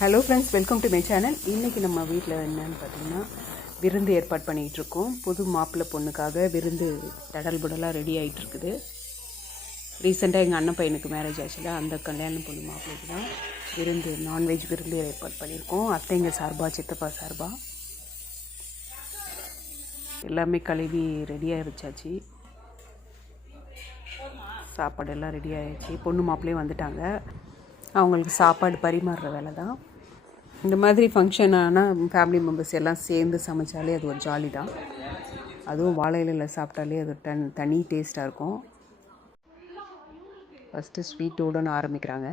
Hello friends, welcome to my channel. இன்றைக்கி நம்ம வீட்டில் என்னென்னு பார்த்திங்கன்னா விருந்து ஏற்பாடு பண்ணிகிட்ருக்கோம். புது மாப்பிள்ளை பொண்ணுக்காக விருந்து தடல் புடலாக ரெடி ஆகிட்டுருக்குது. ரீசெண்டாக எங்கள் அண்ணன் பையனுக்கு மேரேஜ் ஆச்சுல, அந்த கல்யாணம் பொண்ணு மாப்பிள்ளைக்கு தான் விருந்து, நான்வெஜ் விருந்து ஏற்பாடு பண்ணியிருக்கோம். அத்தைங்க சார்பா, சித்தப்பா சார்பா எல்லாமே கழுவி ரெடியாக வச்சாச்சு. சாப்பாடெல்லாம் ரெடி ஆகிடுச்சு. பொண்ணு மாப்பிள்ளையும் வந்துட்டாங்க. அவங்களுக்கு சாப்பாடு பரிமாறுற வேலை தான். இந்த மாதிரி ஃபங்க்ஷன் ஆனால் ஃபேமிலி மெம்பர்ஸ் எல்லாம் சேர்ந்து சமைச்சாலே அது ஒரு ஜாலி தான். அதுவும் வாழை இலையில் சாப்பிட்டாலே அது தனி டேஸ்ட்டாக இருக்கும். ஃபஸ்ட்டு ஸ்வீட்டோடு ஆரம்பிக்கிறாங்க.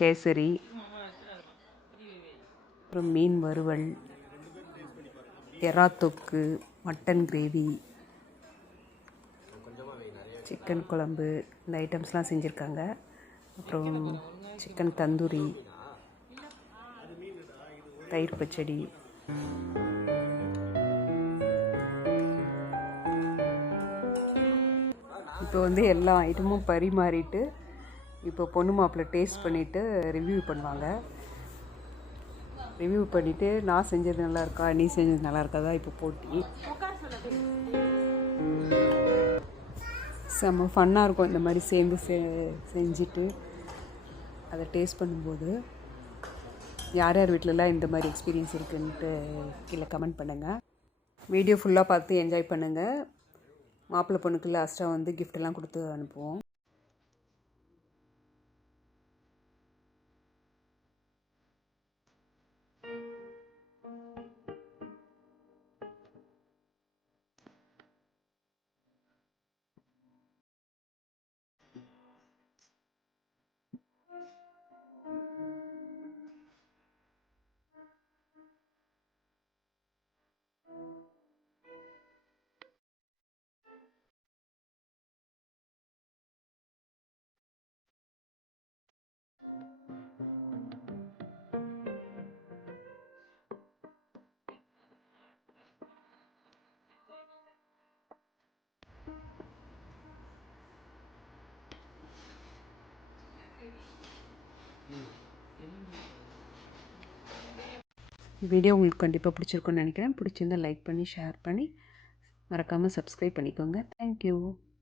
கேசரி, அப்புறம் மீன் வறுவல், எறா தொக்கு, மட்டன் கிரேவி, சிக்கன் குழம்பு, இந்த ஐட்டம்ஸ்லாம் செஞ்சுருக்காங்க. அப்புறம் சிக்கன் தந்தூரி, தயிர் பச்சடி. இப்போ வந்து எல்லா ஐட்டமும் பரிமாறிட்டு இப்போ பொண்ணு மாப்பிள்ளை டேஸ்ட் பண்ணிவிட்டு ரிவ்யூ பண்ணுவாங்க. ரிவ்யூ பண்ணிவிட்டு நான் செஞ்சது நல்லா இருக்கா, நீ செஞ்சது நல்லா இருக்காதா இப்போ போட்டி. செம்ம ஃபன்னாக இருக்கும் இந்த மாதிரி சேர்ந்து செஞ்சுட்டு அதை டேஸ்ட் பண்ணும்போது. யார் யார் வீட்டிலலாம் இந்த மாதிரி எக்ஸ்பீரியன்ஸ் இருக்குன்ட்டு கீழே கமெண்ட் பண்ணுங்கள். வீடியோ ஃபுல்லாக பார்த்து என்ஜாய் பண்ணுங்கள். மாப்பிள்ளை பொண்ணுக்கு லாஸ்ட்டாக வந்து கிஃப்டெல்லாம் கொடுத்து அனுப்புவோம். வீடியோ உங்களுக்கு கண்டிப்பாக பிடிச்சிருக்குன்னு நினைக்கிறேன். பிடிச்சிருந்தால் லைக் பண்ணி ஷேர் பண்ணி மறக்காமல் சப்ஸ்கிரைப் பண்ணிக்கோங்க. தேங்க்யூ.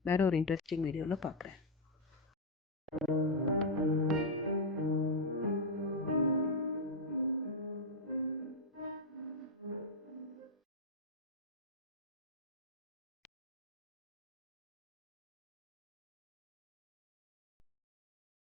வேறு ஒரு இன்ட்ரெஸ்டிங் வீடியோவில் பார்க்குறேன்.